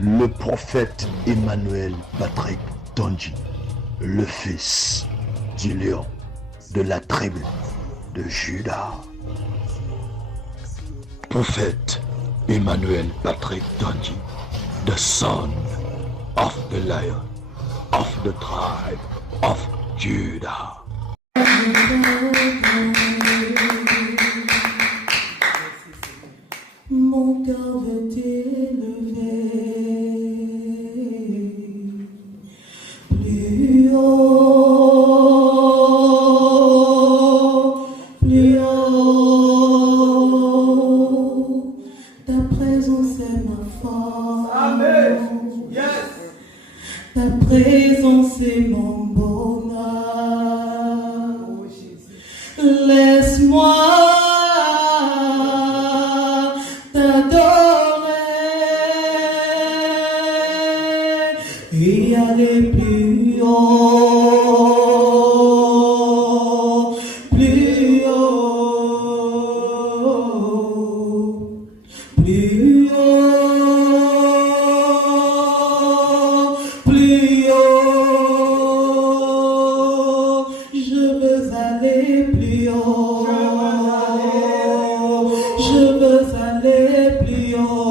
le prophète Emmanuel Patrick Tondji, le fils du lion de la tribu de Juda. Prophète Emmanuel Patrick Tondji, the son of the lion of the tribe of Judah. Mon cœur veut t'élever plus haut, plus haut. Ta présence est ma force. Amen. Yes. Ta présence est mon bonheur. Laisse-moi et aller plus haut, plus haut, plus haut, plus haut. Je veux aller plus haut, je veux aller plus haut.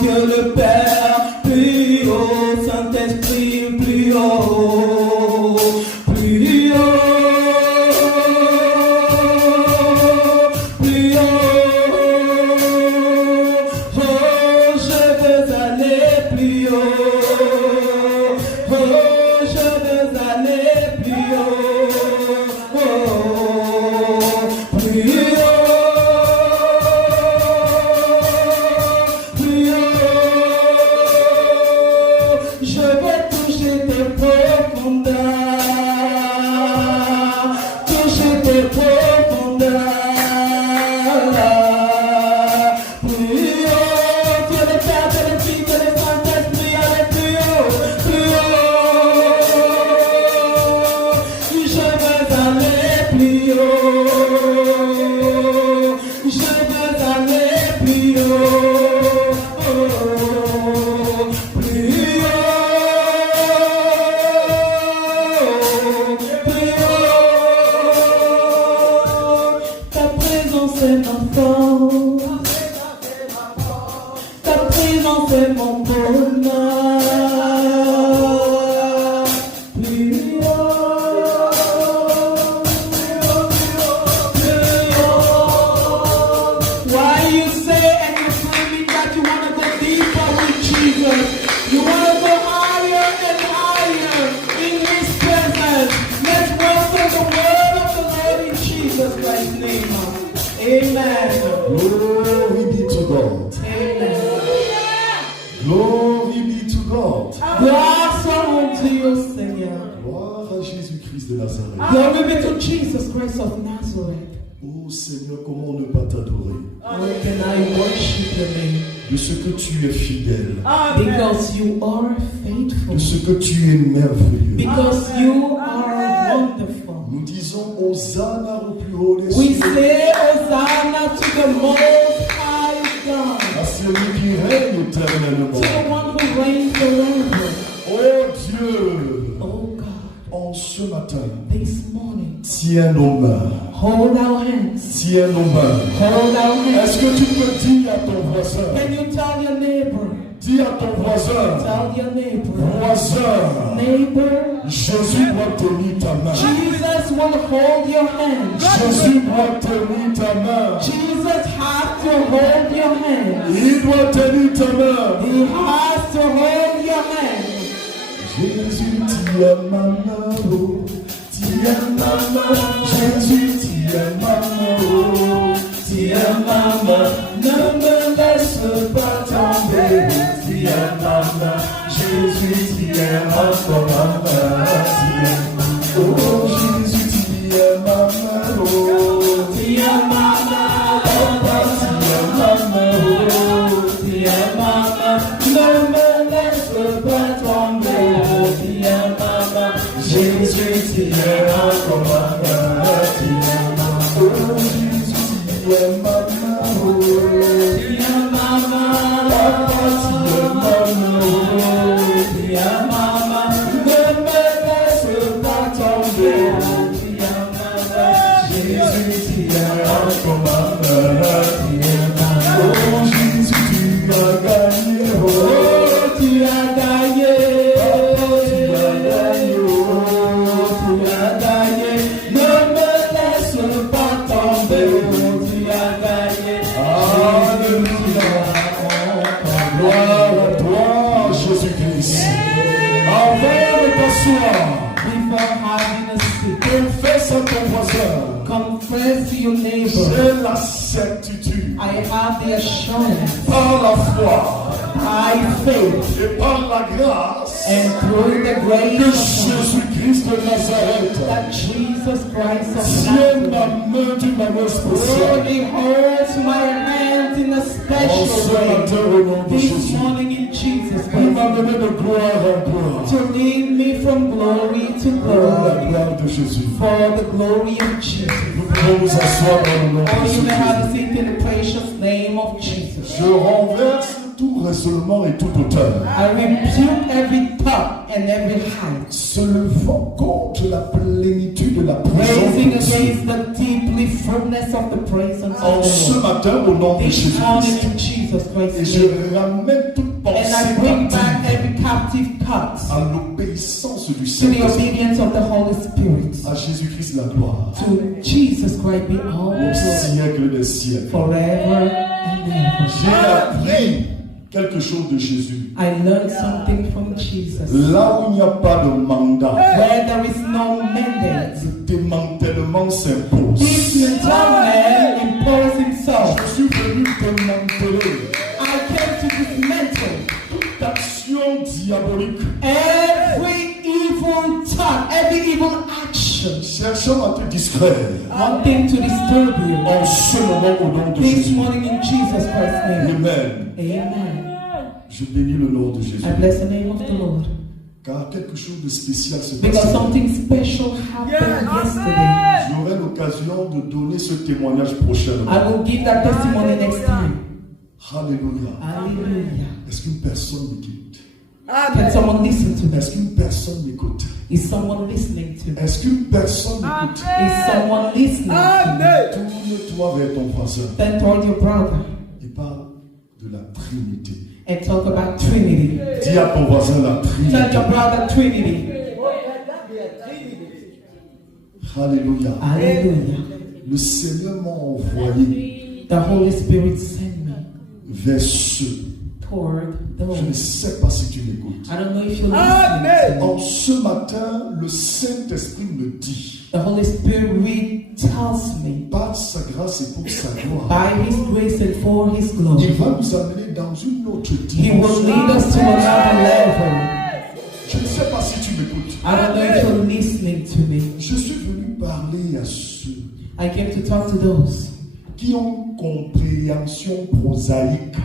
Dieu le Père, plus haut, Saint-Esprit, plus haut, plus haut, plus haut. Oh, je veux aller plus haut, oh, je veux aller plus haut, oh, plus haut. Ta présence est mon bonheur. Plus haut, plus haut. Why you say and you claiming that you want to go deeper with Jesus? You want to go higher and higher in His presence. Let's welcome the word of the Lord in Jesus Christ's name. Amen. Glory be to God. Amen. Glory be to God. Gloire soit rendue au Seigneur. Gloire à Jésus-Christ de Nazareth. Glory be to Jesus Christ of Nazareth. Oh Seigneur, comment ne pas t'adorer How can I worship your name? de ce que tu es fidèle, Because you are de faithful. ce que tu es merveilleux. Because you are wonderful. Nous disons Hosanna au plus haut des We cieux, say Hosanna to the Most High God, à celui qui règne to éternellement. the one who reigns forever. Oh Dieu, Oh God, en ce matin, this morning, tiens nos mains, hold our hands. tiens nos mains. Hold our hands. Est-ce que tu peux dire à ton voisin, Can you tell your neighbor? dis à ton voisin, Tell your neighbor. voisin, Neighbor, Jésus doit tenir ta main. Jesus will hold your hand. Jésus doit tenir ta main. Jesus has to hold your hand. Il doit tenir ta main. He has to hold your hand. Jésus, tiens ma main, oh. Tiens ma main. Jésus, tiens ma main, oh. Tiens ma main. Ne me laisse pas tomber. Tiens ma main. Jésus, tiens encore ma main. Tiens. Oh Jésus, tiens ma main, oh. Tiens ma main. Papa, tiens ma main, oh. Tiens ma main. Ne me es maman, oh. Tia maman, Papa, tu es maman, oh. tia maman, ne me laisse pas tomber. Tia maman, Jésus, tu es encore maman. Oh Jésus, tu as gagné, oh. oh, tu as gagné. Tu as gagné, oh. Tu as gagné. Ne me laisse pas tomber. Tu as gagné. Alléluia. Gloire à toi, Jésus-Christ. Avant de t'asseoir, Before having a seat, confesse à ton voisin. confess to your neighbor. J'ai la certitude, I have the assurance par la foi by faith et par la grâce, and through the que grace of God Jésus-Christ de Nazareth that Jesus Christ of tient ma Nazareth main d'une manière spéciale. really holds my hand in a En ce special way. matin, au nom de This Jésus, morning in Jesus il m'a Christ mené de gloire en gloire. to lead me from glory to Pour la glory gloire de Jésus. for the glory of Jesus. Nous pouvons nous asseoir dans le nom de Oh, you may have a Jésus. seat in the precious name of Jesus. Je renverse tout raisonnement et toute hauteur I rebuke every thought and every height, se levant contre la plénitude de la raising présence de Dieu. against the deeply fullness of the presence En of ce the Lord. matin, au nom de This morning Jésus-Christ, in Jesus et Christ's je name, ramène toute and I pensée bring back captive every captive thought à l'obéissance du to the Saint-Esprit. obedience of the Holy Spirit. À Jésus-Christ la gloire, To Jesus Christ be all au the glory siècle des siècles. forever and ever. J'ai appris quelque chose de Jésus. I learned something from Jesus. Là où il n'y a pas de mandat, Where there is no mandate, le démantèlement s'impose. this mental man imposes himself. Je suis venu démanteler I came to dismantle toute action diabolique every evil thought, every evil action, cherchant à te distraire. wanting to disturb you. En ce moment, au nom de This Jésus. morning in Jesus Christ's name. Amen. Amen. Je bénis le nom de Jésus. I bless the name of the Lord. Car quelque chose de spécial se Because passe. something special happened yesterday. J'aurai l'occasion de donner ce témoignage prochainement. I will give that testimony next time. Alléluia. Hallelujah. Est-ce qu'une personne m'écoute? Can someone listen to Est-ce this? qu'une personne m'écoute? Is someone listening to me? Est-ce qu'une personne m'écoute? Is someone listening to me? Tourne-toi vers ton voisin Then toward your brother et parle de la Trinité. and talk about Trinity. Dis à ton voisin la Tell your Trinité. brother Trinity. Alléluia. Hallelujah. Le Seigneur m'a envoyé The Holy Spirit sent me vers ceux. toward Je ne those. sais pas si tu m'écoutes. I don't know if you're listening to me. En ce matin, le Saint-Esprit me dit, The Holy Spirit tells me par sa grâce et pour sa gloire, by His grace and for His il glory, va nous amener dans une autre He will dimension. lead us to another level. Je ne sais pas si tu m'écoutes. I don't know if you're listening to me. Je suis venu parler à ceux I came to talk to those qui ont une compréhension prosaïque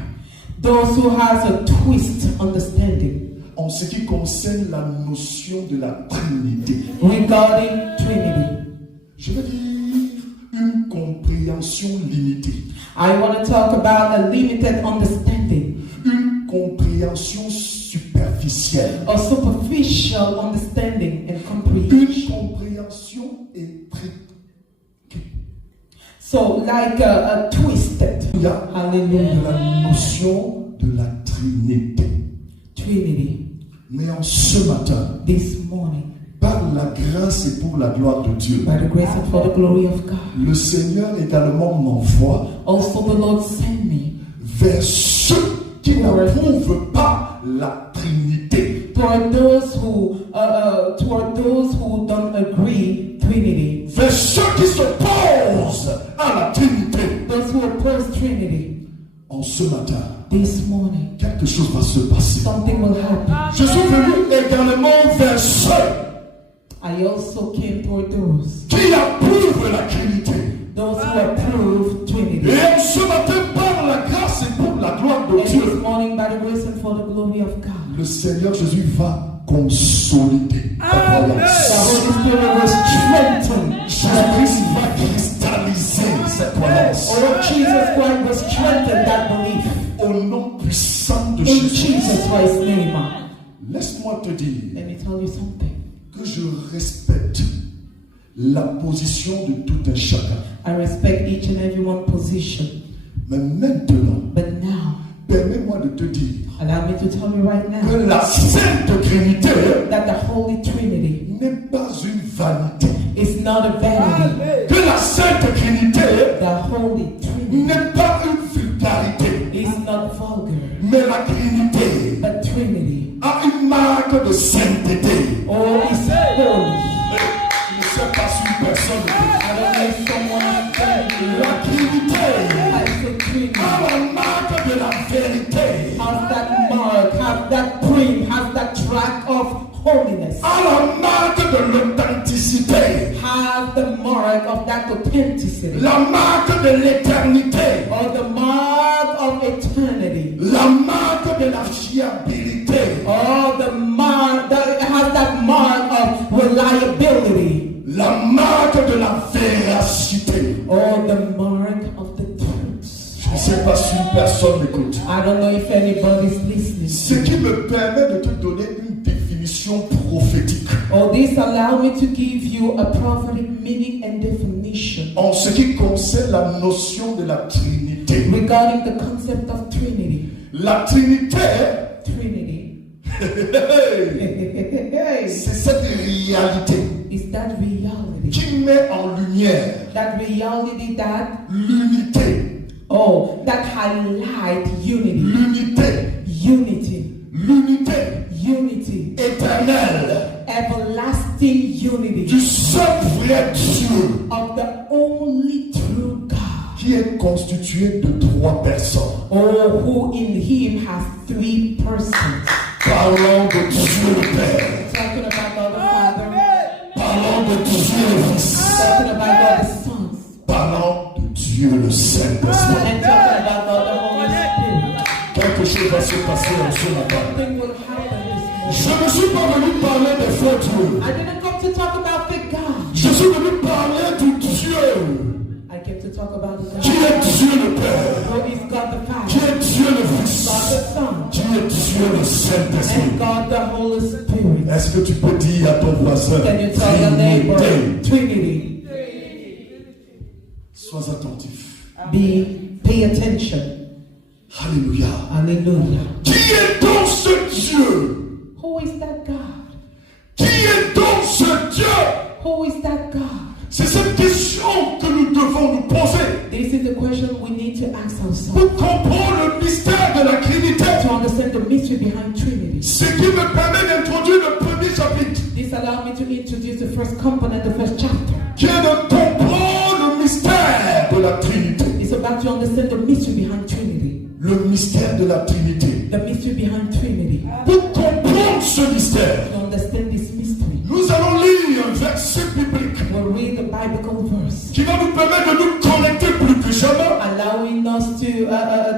who has a twist understanding en ce qui concerne la notion de la Trinité. regarding Trinity. Je veux dire une compréhension limitée, I want to talk about a limited understanding, une compréhension superficielle, a superficial understanding and une comprehension. compréhension étriquée. So, like a twisted, Il y a hallelujah, la notion de la Trinité. Trinity. Mais en ce matin, This morning, par la grâce et pour la gloire de Dieu, by the grace and for the glory of God, le Seigneur également m'envoie also the Lord sent me vers ceux qui n'approuvent pas la Trinité. toward those who don't agree Trinity, Vers ceux qui s'opposent à la Trinité. those who oppose Trinity. En ce matin, This morning, quelque chose va se passer. something will happen. Je suis venu également vers ceux I also came toward those qui approuvent la Trinité. who approve Trinity. Et en ce matin, par la grâce et pour la gloire de And this Dieu, morning, by the grace and for the glory of God, le Seigneur Jésus va consolider ta the croyance. Holy Spirit will strengthen, Jésus-Christ va cristalliser cette croyance. or Jesus Christ will strengthen that belief. Au nom puissant de In Jésus. Jesus Christ's name. Laisse-moi te dire Let me tell you something. que je respecte la position de tout un chacun. I respect each and every one position. Mais maintenant, But now, permets-moi de te dire allow me to tell you right que now la Sainte Trinité that the Holy Trinity n'est pas une vanité. is not a vanity. Que la Sainte Trinité The Holy Trinity n'est pas une vulgarité. is not vulgar. Mais la Trinité But Trinity, a une marque de sainteté. oh, is holy. Je ne sais pas si une personne I don't know if someone can la Trinité I say Trinity a la marque de la vérité. has that mark, has that print, has that track of holiness, A la marque de l'authenticité. has the mark of that authenticity, La marque de l'éternité. or the mark of eternity, La marque de la fiabilité. or the mark that has that mark of reliability, La marque de la véracité. or the mark of the truth. Je ne sais pas si une personne m'écoute. I don't know if anybody's listening. Ce qui me permet de te donner une définition prophétique Oh, this allow me to give you a prophetic meaning and definition en ce qui concerne la notion de la Trinité. regarding the concept of Trinity. La Trinité, Trinity c'est cette réalité is that reality. qui met en lumière That reality that, l'unité, oh, that highlight unity. l'unité, Unity. l'unité Unity. éternelle Everlasting unity du seul vrai Dieu of the only true God. qui est constitué de trois personnes. Oh, who in him has three persons. Parlons de Dieu le Père, Talking about God the Father. parlons de Dieu le Fils, Talking about God the Son. parlons de Dieu le Saint-Esprit. And talking about God the Holy Spirit. Quelque chose va se passer en ce matin. Something will happen this Je morning. ne suis pas venu parler des faux dieux. I didn't come to talk about the God. Je suis venu parler du Dieu I came to talk about the qui God. est Dieu le Père, Who is God the qui Father, est Dieu le Fils, God the Son, qui est Dieu le Saint-Esprit. and God the Holy Spirit. Est-ce que tu peux dire à ton voisin, Can you tell your neighbor, Trinité? Trinity? Sois attentif. Pay attention. Alléluia. Hallelujah. Qui est donc ce Dieu? Who is that God? Qui est donc ce Dieu? Who is that God? C'est cette question que nous devons nous poser This is the question we need to ask ourselves pour comprendre le mystère de la Trinité. to understand the mystery behind Trinity. Ce qui me permet d'introduire le premier chapitre, This allows me to introduce the first component, the first chapter. qui est de comprendre le mystère de la Trinité. It's about to understand the mystery behind Trinity. Le mystère de la Trinité. The mystery behind Trinity. Pour comprendre ce mystère, To understand this mystery, nous allons lire un verset biblique we'll read the biblical verse, qui va nous permettre de nous connecter plus que jamais allowing us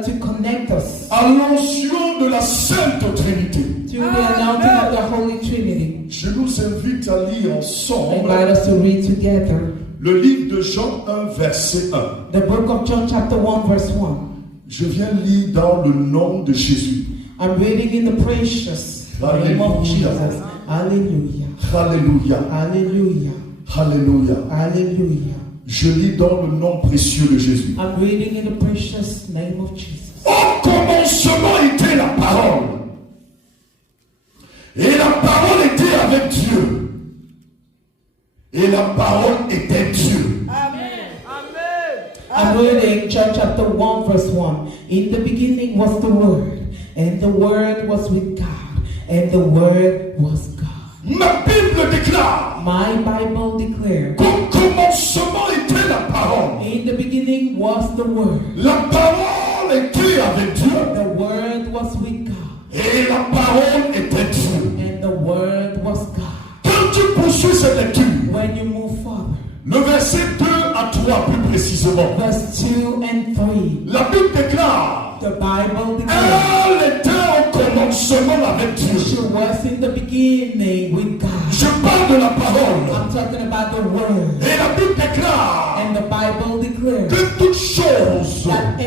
to connect us à l'onction de la Sainte Trinité. to the announcement of the Holy Trinity. Je nous invite à lire I ensemble invite us to read together le livre de Jean 1, verset 1. the book of John chapter 1 verse 1. Je viens lire dans le nom de Jésus. I'm reading in the precious name of Jesus. Hallelujah. Alléluia. Hallelujah. Alléluia. Hallelujah. Je lis dans le nom précieux de Jésus. I'm reading in the precious name of Jesus. Au commencement était la parole. Et la parole était avec Dieu. Et la parole était Dieu. I'm reading John chapter 1 verse 1. In the beginning was the Word, and the Word was with God, and the Word was God. Ma Bible déclare My Bible declares, qu'au commencement était la parole. in the beginning was the Word. La parole était avec Dieu. The Word was with God, Et la parole était Dieu. and the Word was God. Quand tu poursuis cette lecture, When you move forward, le verset 2 à 3 plus précisément, verse 2 and 3, la Bible déclare, the Bible declares, elle était au commencement avec Dieu. she was in the beginning with God. Je parle de la parole. I'm talking about the Word. Et la Bible déclare And the Bible declares que toute chose that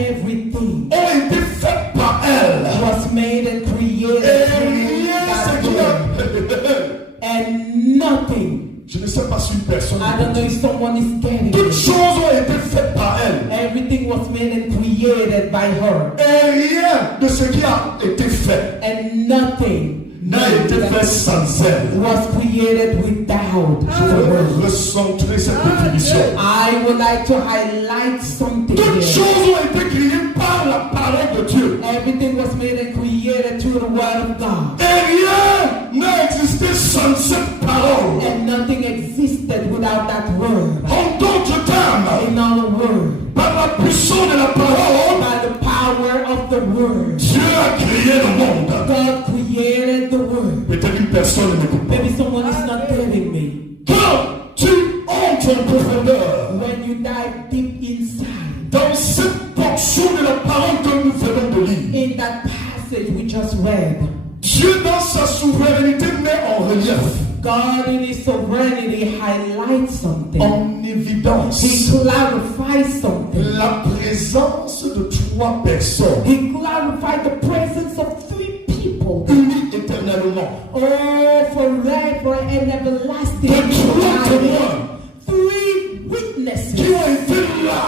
I don't know if someone is getting Toutes it. choses ont été faites par elle. Everything was made and created by her. Et rien de ce qui a été fait And nothing n'a été fait sans elle. was created without Je her. veux recentrer cette définition. I would like to highlight something Toutes here. choses ont été créées par la parole de Dieu. Everything was made and created through the word of God. Et rien n'a existé sans cette parole. And nothing existed without that word. En d'autres termes, In other words, par la puissance de la parole, by the power of the word, Dieu a créé le monde. God created the word. Peut-être une personne ne m'écoute pas. Maybe someone is not getting me. Quand tu entres en profondeur When you dive deep inside, dans cette portion de la parole que nous venons de lire, in that passage we just read, Dieu dans sa souveraineté met en relief, God in His sovereignty highlights something. en évidence, He clarifies something. la présence de trois personnes He clarified the presence of three people. unies éternellement. Oh, forever and everlasting. De trois témoins Three qui witnesses ont été là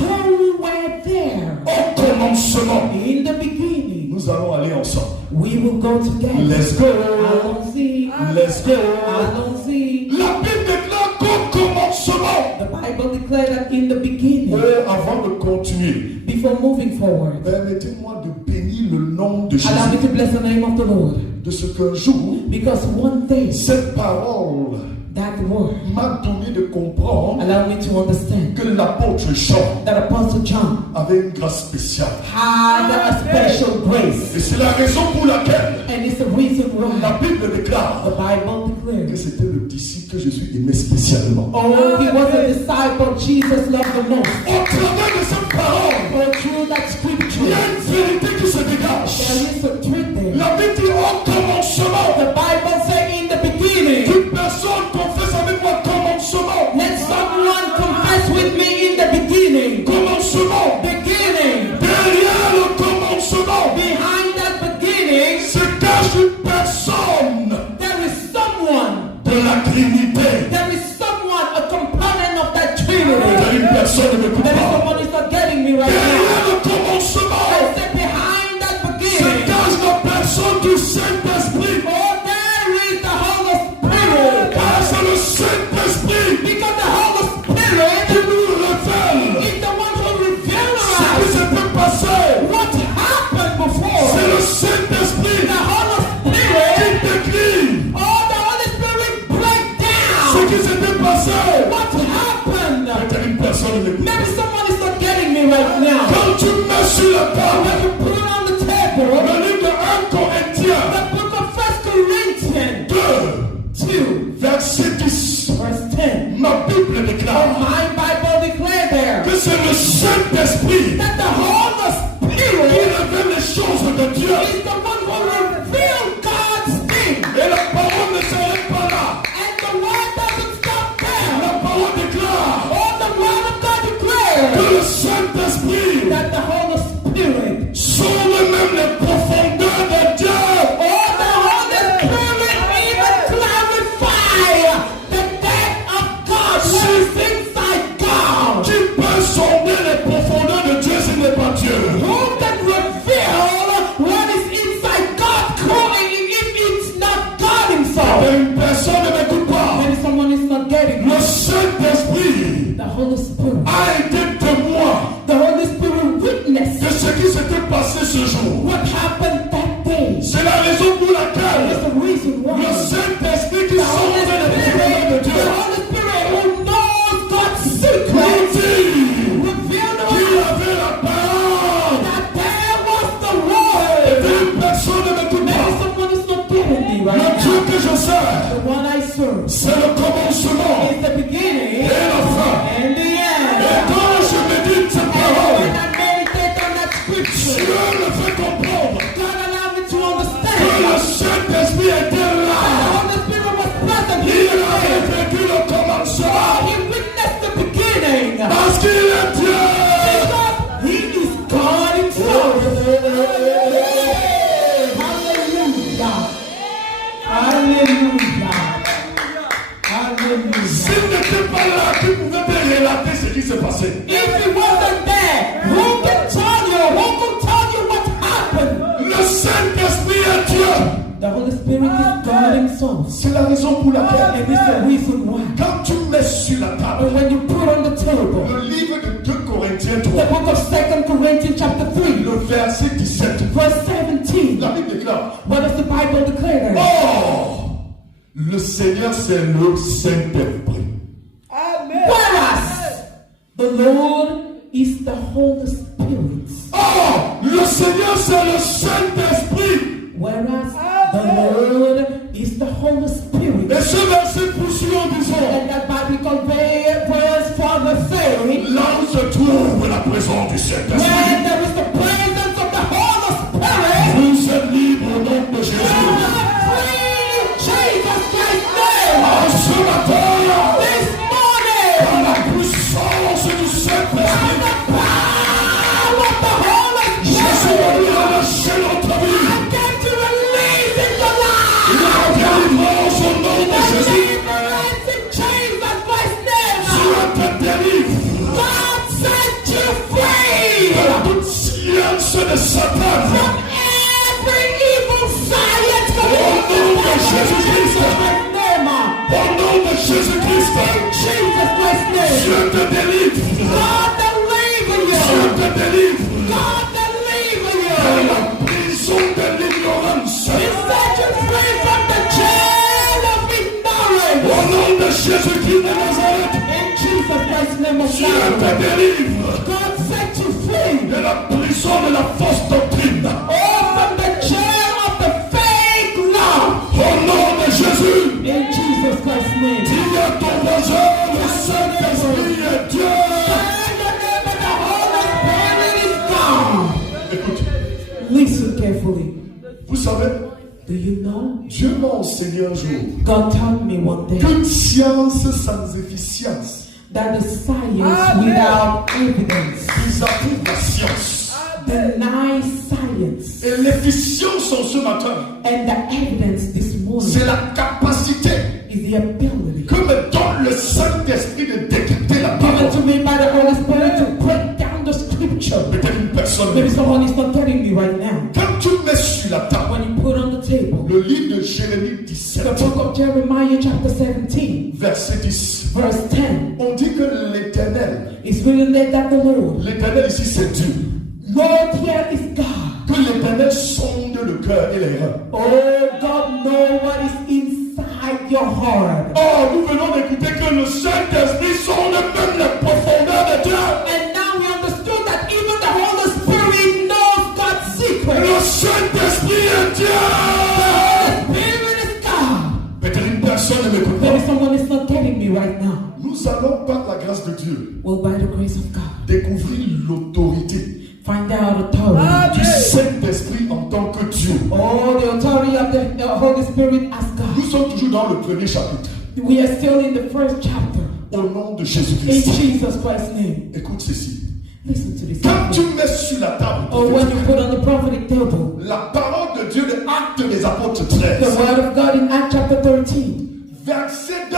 who were there au commencement. in the beginning. Nous allons aller ensemble. We will go together. Let's go. Allons-y. Let's go. Allons-y. La Bible déclare qu'au commencement. The Bible declared that in the beginning. Oh, avant de continuer, Before moving forward, permettez-moi de bénir le nom de allow me Jésus. to bless the name of the Lord. De ce qu'un jour, Because one day, cette parole that word m'a donné de comprendre allow me to understand que l'apôtre Jean that Apostle John avait une grâce spéciale. had a special grace. Et c'est la raison pour laquelle And it's the reason la why Bible déclare the Bible que declares, c'était le disciple que Jésus aimait spécialement. oh, he was a disciple Jesus loved the most. Au travers de cette parole, But through that il y scripture, a une vérité qui se dégage. there is a truth there. La Bible dit au commencement. The Bible says in the beginning. Toute personne confesse avec moi commencement. Let someone confess with me in the beginning. Commencement. Beginning. Derrière le commencement Behind that beginning, se cache une personne there is someone. de la Trinité. There is someone, a component of that Trinity. Car une personne ne m'écoute There is pas. someone who's not getting me right Derrière now. le commencement I said behind that se beginning, cache la personne du Saint-Esprit. oh, there is the Holy Spirit. Car c'est le Saint-Esprit Because the Holy Spirit qui nous révèle is the one who reveals ce qui us s'était passé. what happened before. C'est le Saint-Esprit The Holy qui Spirit, décrit oh, the Holy Spirit break ce down qui s'était passé. what happened. Peut-être une personne ne m'écoute pas. Maybe someone is not getting me right now. Quand tu mets sur la table When you put it on the table, le livre de 1 Corinthiens the book of 1 Corinthians 2, 2, verset 10, verse 10. ma Bible déclare My Bible declared there que c'est le Saint-Esprit that the Holy qui Spirit révèle les choses de Dieu. is the one who revealed God's thing. Et la parole ne s'arrête pas là. And the word doesn't stop there. La parole déclare Oh, the word of God que declares le Saint-Esprit that the Holy Spirit souls. C'est la raison pour And laquelle, it's the reason why. quand tu mets sur la table And when you put on the table, le livre de 2 Corinthiens the 3, book of 2 Corinthians chapter 3, le verset 17, verse 17, la Bible déclare, what does the Bible declare? oh, le Seigneur c'est le Saint-Esprit. Whereas the Lord is the Holy Spirit. Oh, le Seigneur c'est le Saint-Esprit. Whereas the Lord is the Holy Spirit. Et ce verset poursuit en disant, And that Bible verse further saying, là où se trouve la présence du Saint-Esprit, when there is the presence of the Holy Spirit, vous êtes libre au nom de you Jésus. are free in Jesus Christ's name. En ce matin, This morning, par la puissance du by Saint-Esprit, the power of the Holy Jésus Spirit, a relâché notre vie. I came to release in your life. Il a délivrance au nom de Jésus. Deliverance in Jesus Christ's name. Dieu te délivre God set you free de toute science de Satan. from every evil science Au nom de Jésus-Christ. name. Au nom de Jésus-Christ, In Jesus Christ's name. Dieu te délivre. God deliver Dieu you. te délivre God deliver de you. la prison de l'ignorance. He set you free from the jail of Au ignorance. nom de Jésus-Christ de Nazareth, In Jesus Christ's name of Dieu te God. délivre God set you free. de la prison de la fausse doctrine. Oh, from the jail of the fake law. Au nom de Jésus, In Jesus Christ's name. dis à ton voisin, le Saint-Esprit est Dieu. And the name of the Holy Spirit is gone. Écoute, Listen carefully. vous savez, Do you know? Dieu m'a enseigné un jour God taught me one day qu'une science sans efficience that the science without evidence désapprouve la science. denies science. Et l'efficience en ce matin, And the evidence this c'est morning la capacité is the ability que me donne le Saint-Esprit de décrypter la given parole. to me by the Holy Spirit to break down the scripture. Peut-être une personne. Maybe someone is not getting me right now. Quand tu mets sur la table When you put on the table le livre de Jérémie the 17, book of Jeremiah chapter 17, verset 10, verse 10, on dit que l'Éternel, it's written there that the Lord, l'Éternel ici c'est Dieu, Lord here is God. que l'Éternel sonde le cœur et les reins. Oh, God know what is inside your heart. Oh, nous venons d'écouter que le Saint-Esprit sonde même les profondeurs de Dieu. And now we understood that even the Holy Spirit knows God's secret. Le Saint-Esprit est Dieu. The Spirit is God. Peut-être une personne ne m'écoute pas. Maybe someone is not getting me right now. Nous allons par la grâce de Dieu Well, by the grace of God, découvrir l'autorité find out authority. du Saint-Esprit en tant que Dieu. Oh, the authority of the Holy Spirit as Nous God. sommes toujours dans le premier chapitre. We are still in the first chapter. Au nom de In Jésus-Christ. Jesus Christ's name. Écoute ceci. Listen to this. Quand tu mets sur la table Or when you put on the prophetic table, la parole de Dieu de Actes des Apôtres the 13, word of God in Acts chapter 13, verset 2,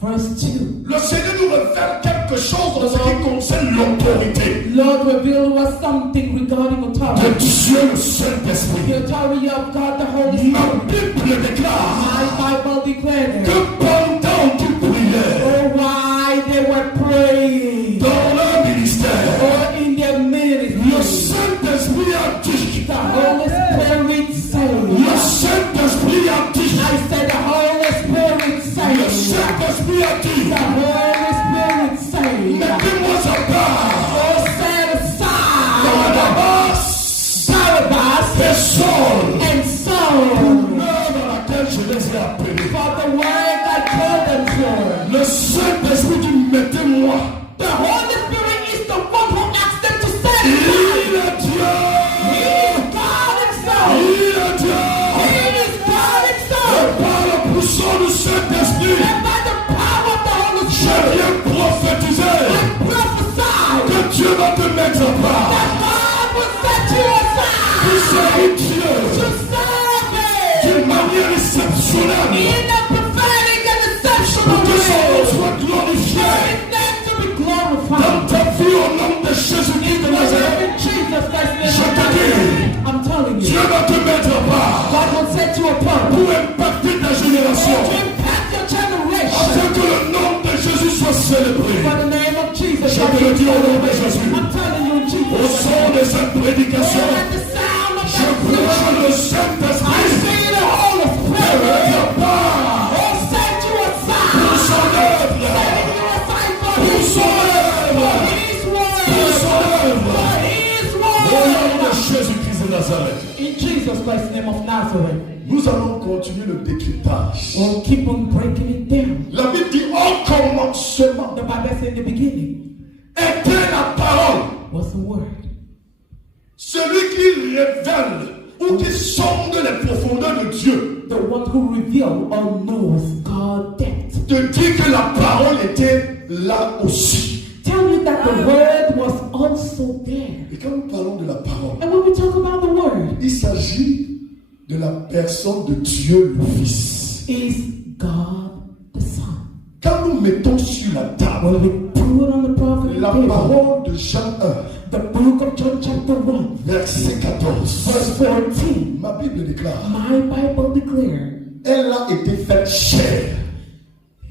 verse 2. le Seigneur nous révèle quelque chose en ce qui concerne l'autorité Lord, reveal to us something regarding de authority. Dieu le Saint-Esprit. The authority of God, the Holy Ma Spirit. Bible déclare My Bible declared que pendant qu'ils priaient oh, why they were praying, dans leur ministère, or in their le ministry, Saint-Esprit a dit, the Holy Spirit le said, Saint-Esprit a dit, I said the Holy Spirit le said, Saint-Esprit a dit, the Holy Spirit said, mettez-moi à part oh, set dans la aside basse Barabbas et Saul, and Saul l'heure dans laquelle je les ai appelés. for the work I called them for. Le Saint-Esprit dit, mettez-moi. The Holy Spirit is the one who asked them to set Il aside. est Dieu. He is God himself. Il est Dieu. He is God Et himself. par le puissant du Saint-Esprit, And by the power of the Holy je Spirit, viens prophétiser I prophesy que Dieu va te mettre à part. that God will set you Tu aside seras Dieu to serve Him d'une manière exceptionnelle. in a prophetic and exceptional Que son nom way. soit glorifié For His name to be glorified. dans ta vie au nom de Jésus-Christ de Nazareth. In Jesus Christ's Je te dis, name, I'm telling Dieu you, va te mettre à part God will set you apart pour impacter ta génération. Nazareth. In Jesus Christ's name of Nazareth. Nous allons continuer le décryptage. We'll keep on breaking it down. La Bible dit au commencement The Bible says in the beginning était la parole. was the word. Celui qui révèle ou qui sonde les profondeurs de Dieu The one who reveals or knows God's depth. te dit que la parole était là aussi. Tell me that the word was also there. Et quand nous parlons de la parole, And when we talk about the word, il s'agit de la personne de Dieu le Fils. is God the Son. Quand nous mettons sur la table When we put on the prophet la table, parole de Jean 1, the book of John chapter 1, verset 14, verse 14, ma Bible déclare, my Bible declares, elle a été faite chair.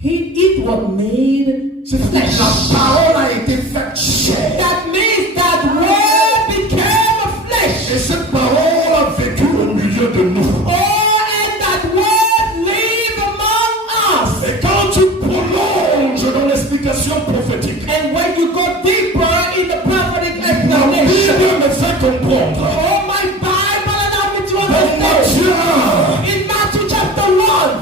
it was made flesh. La parole a été faite chair. That means that word became a flesh. Et cette parole a vécu au milieu de nous. Oh, and that word live among us. Et quand tu prolonges dans l'explication prophétique, And when you go deeper in the prophetic la explanation, Bible me fait comprendre. oh, my Bible allow me to Dans understand. Matthieu 1, In Matthew chapter 1,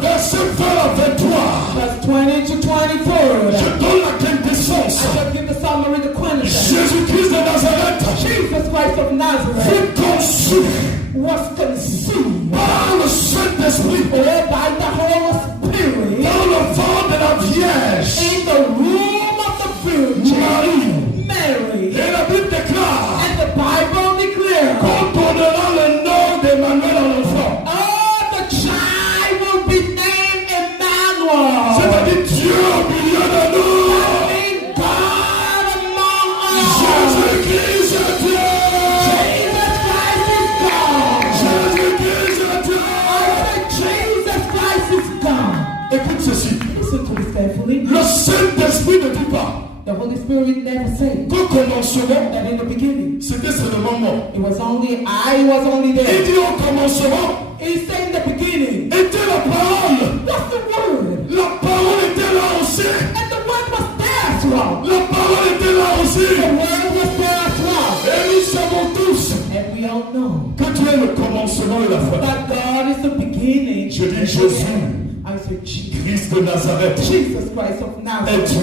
verset 20 à 23, verse 20 to 24, je donne la quintessence. I shall give the summary, the quintessence. Jésus-Christ de Nazareth Jesus Christ of Nazareth fut conçu was conceived par le Saint-Esprit by the Holy Spirit dans le ventre de la Vierge in the room of the Virgin Marie. Mary. Et la Bible déclare And the Bible declares, qu'on donnera le nom d'Emmanuel à l'enfant. oh, the child will be named Emmanuel. C'est-à-dire Dieu au milieu de nous. That means God among us. Jésus-Christ est Dieu. Jesus Christ is God. Jésus-Christ est Dieu. I said Jesus Christ is God. Écoute ceci. Listen to this carefully. Le Saint-Esprit ne dit pas The Holy Spirit never said qu'au commencement, that in the beginning c'était seulement moi. it was only I was only Il there. dit au commencement, He said in the beginning, était la parole. what's the word? La parole était là aussi. And the word was there as well. La parole était là aussi. The word was there as well. Et nous savons tous And we all know que tu es le commencement et la fin. that God is the beginning. Je dis Jésus, I said Jesus. Christ de Nazareth, Jesus Christ of est Nazareth. Dieu.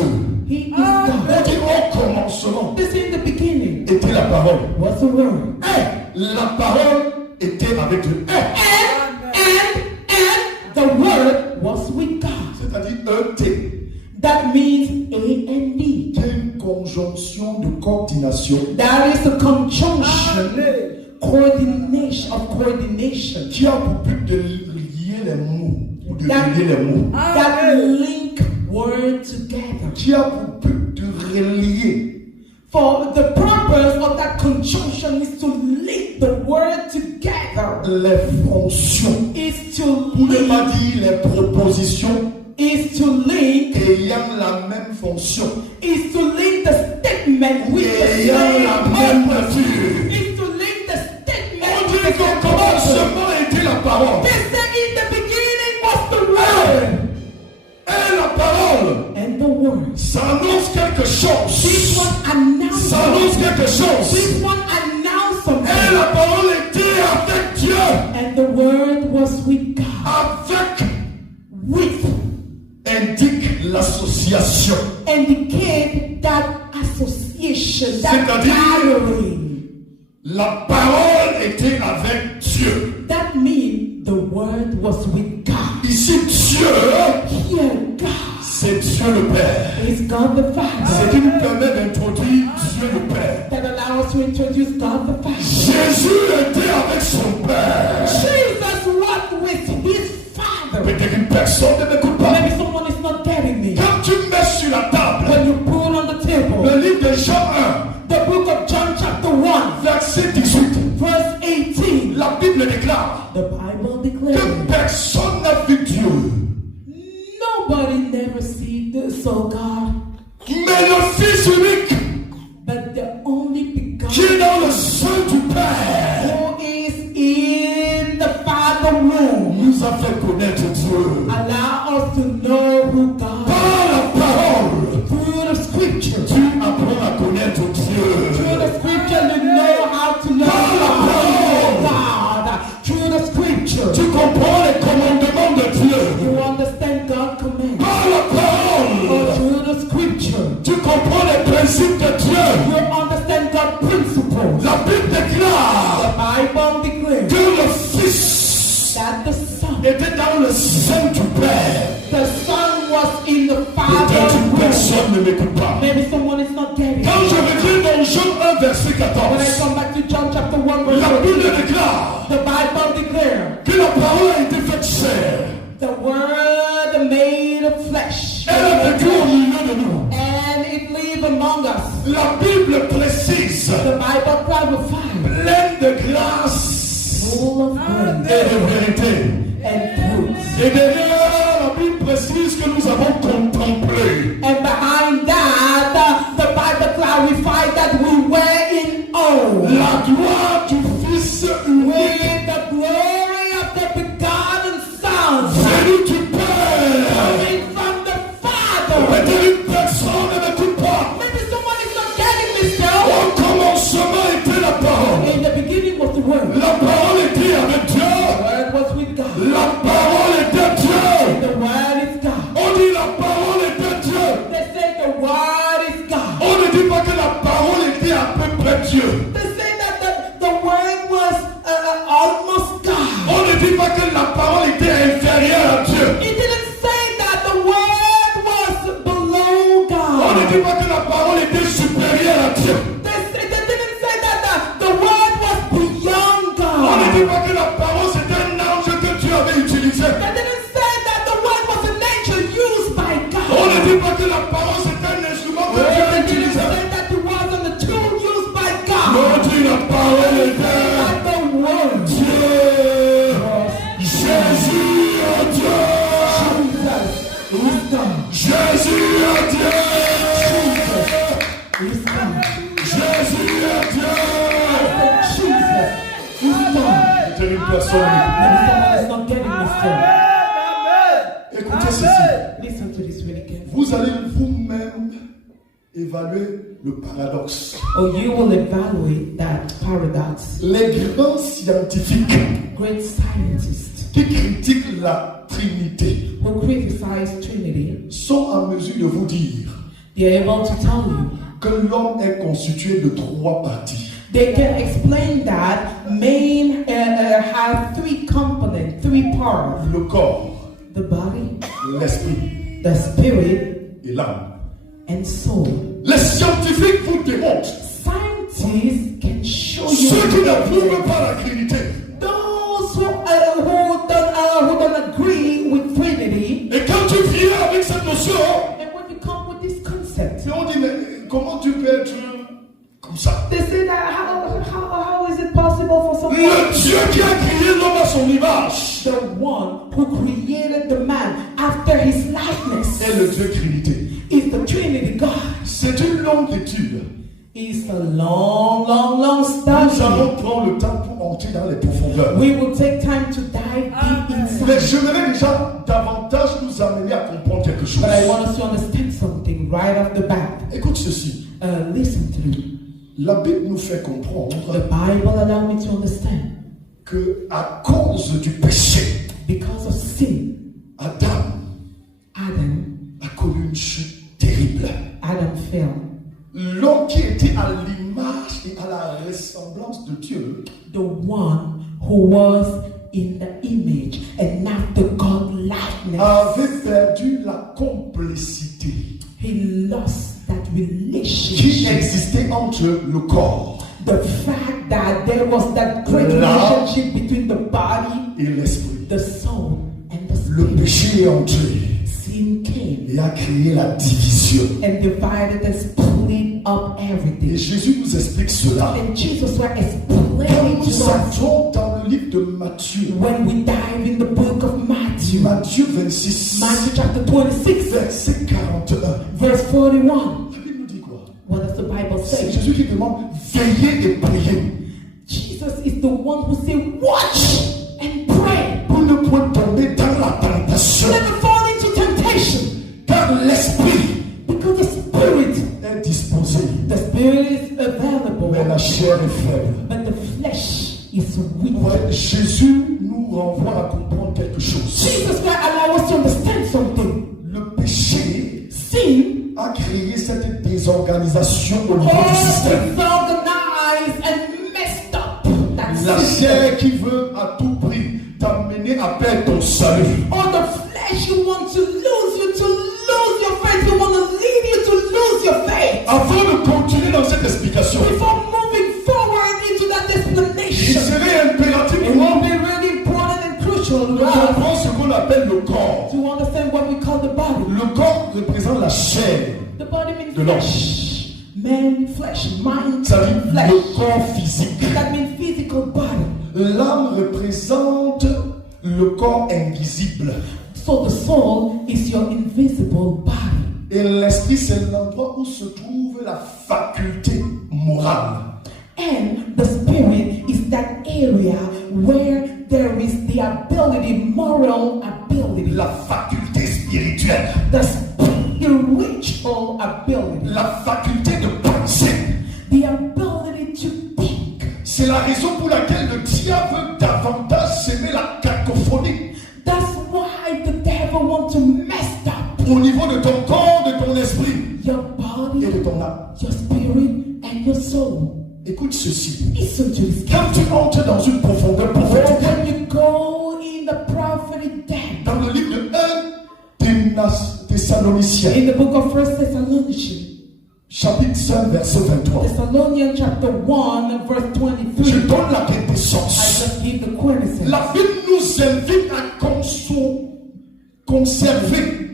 He is On God. dit au commencement This in the beginning était la parole. was the word. Et la parole était avec Dieu. And the word was with God. C'est-à-dire ET. That means A and D. C'est une conjonction de coordination That is a conjunction, coordination qui a pour but de lier les mots ou de lier les mots. that link words together. Qui a pour but de relier For the purpose of that conjunction is to link the word together. les fonctions. Is to Pour ne pas link. dire les propositions Is to link. ayant la même fonction. Is to link the statement with the Ayant la same même purpose. nature. Is to link the statement On with dit the qu'au same purpose. commencement était la parole. They said in the beginning was the word. Et la parole, And the word. ça annonce quelque This chose. one announced. Ça annonce quelque chose. This one announced Et something. la parole était avec Dieu. And the word was with God. Avec With indique l'association. indicate that association, that C'est-à-dire- gathering. La parole était avec Dieu. That means the word was with God. Ici, Dieu, Here, God c'est Dieu le Père. is God the Ce Father. qui nous permet d'introduire Dieu le Père. That allows us to introduce God the Father. Jésus était avec son Père. Jesus walked with his Father. Peut-être qu'une personne ne m'écoute pas. Maybe someone is not getting me. Quand tu mets sur la table When you put on the table le livre de Jean 1, the book of John chapter 1, verset 18, verse 18, la Bible déclare the Bible que declares, personne n'a vu Dieu. nobody never see this, oh God, Mais le Fils unique but the only qui est begotten dans le sein du Père who is in the Father womb nous a fait connaître Dieu. allow us to know who God Par la parole, is. Through the scripture. tu apprends à connaître Dieu. Through the scripture you know how to know Par la God. parole, principles. La Bible déclare The Bible declares que le Fils that the Son, était dans le sein du Père. the Son was in the Peut-être Father's une womb. personne ne m'écoute pas. Maybe someone is not getting Quand je it. reviens dans Jean 1, verset When I 14, come back to John chapter 1 verse la 14, Bible déclare the Bible declares que la parole a été faite chair. the Word made flesh. Elle a vécu au milieu de nous. And it lives among us. La Bible précise, The Bible clarifies, pleine de grâce full of et grace de vérité. and truth. Et derrière, la Bible précise que nous avons contemplé. And behind that, the Bible clarifies that we were in awe La gloire du Fils unique, with the glory of the begotten Son venu du Père. coming from the Father. Peut-être une personne ne m'écoute pas. Maybe someone is not getting this still. Au commencement était la parole. In the beginning was the Word. La parole était avec Dieu. The Word was with God. La parole était Dieu. The Word is God. On dit la parole était Dieu. They say the Word is God. On ne dit pas que la parole était à peu près Dieu. They say that the Word was almost God. On ne dit pas que la parole était inférieure à Dieu. It didn't say that the Word was below On ne God. dit pas que la parole était supérieure à Dieu. They didn't say that the Word was beyond On ne dit God. pas que la parole c'était un ange que Dieu avait utilisé. They didn't say that the Word was a nature used by On ne God. dit pas que la parole c'était un instrument que Dieu a They didn't utilisé. say that it wasn't a tool used by On God. dit la parole était That the Word, Dieu. Jésus est Dieu. Jesus, is God. Jésus est Dieu. Is God. Jésus est Dieu. Jesus is God. Peut-être une personne. Maybe someone is not getting this still. Écoutez ceci. Listen to this really carefully. Vous allez vous-même évaluer le paradoxe. Oh, you will evaluate that paradox. Les grands scientifiques Great scientists qui critiquent la Trinité who criticize Trinity, sont en mesure de vous dire they're able to tell you, que l'homme est constitué de 3 parties. they can explain that man has 3 components, 3 parts: Le corps, the body, l'esprit the spirit, et l'âme. and soul. Les scientifiques vous démontrent. Scientists can show Ceux qui you n'approuvent pas la Trinité. those who don't agree with Trinity. Et quand tu viens avec cette notion, And when you come with this concept, et on dit mais comment tu peux être comme ça? they say that how is it possible for someone? Le Dieu qui a créé l'homme à son image The one who created the man after his likeness est le Dieu Trinité. is the Trinity God. C'est une longue étude. It's a long Nous study. allons prendre le temps pour entrer dans les profondeurs. We will take time to dive deep Mais inside. j'aimerais déjà davantage nous amener à comprendre quelque chose. But I want us to understand something right off the bat. Écoute ceci. Listen to me. La Bible nous fait comprendre The Bible allow me to understand que à cause du péché, because of sin, Adam Adam a connu une chute terrible. fell. L'homme qui était à l'image et à la ressemblance de Dieu The one who was in the image and not the God likeness. avait perdu la complicité He lost that qui relationship. existait entre le corps The fact that there was that great Là. relationship between the body, et l'esprit. the soul, and the Le spirit. péché est entré Sin came et a créé la division. and divided and split up Et everything. Jésus nous explique cela. And Jesus was Quand explaining nous to us entrons dans le livre de Matthieu, when we dive in the book of Matthew, Matthieu 26, Matthew chapter 26, verset 41. verse 41. La Bible nous dit quoi? What does the Bible C'est say? Jésus qui demande veillez et priez Jesus is the one who said, watch and pray. pour ne point tomber dans la tentation. Never fall into temptation. Car l'esprit Because the spirit, est disposé, the spirit is available, mais la chair est faible. but the flesh is weak. Ouais, Jésus nous renvoie à comprendre quelque chose. Jesus will allow us to understand something. Le péché Sin a créé cette désorganisation au niveau du système. chair qui veut à tout prix t'amener à perdre ton salut. Or the flesh you want to lose you, to lose your faith. You want to lead you to lose your faith. Avant de continuer dans cette explication, Before moving forward into that il explanation, serait impératif it pour will nous be really important and crucial de to us comprendre ce qu'on appelle le corps. to understand what we call the body. Le corps représente la chair The body means de l'homme. flesh. Man, flesh, mind, Ça veut dire flesh. le corps physique. That means physical body. L'âme représente le corps invisible. So the soul is your invisible body. Et l'esprit, c'est l'endroit où se trouve la faculté morale. And the spirit is that area where there is the ability, moral ability, La faculté spirituelle. the spiritual ability, La faculté de penser. the ability to think. C'est la raison pour laquelle le diable veut davantage s'aimer la cacophonie That's why the devil wants to mess up au niveau de ton corps, de ton esprit your et body, de ton âme. your spirit, and your soul. Écoute ceci. Listen to this. Quand tu entres dans une profondeur prophétique, When you go in the prophetic depth, dans le livre de 1 Thessaloniciens, in the book of 1 Thessalonians, chapitre 5, verset 23, Thessalonians chapter 1, verse je 23, donne la I quintessence. just give the quintessence. La Bible nous invite à conserver.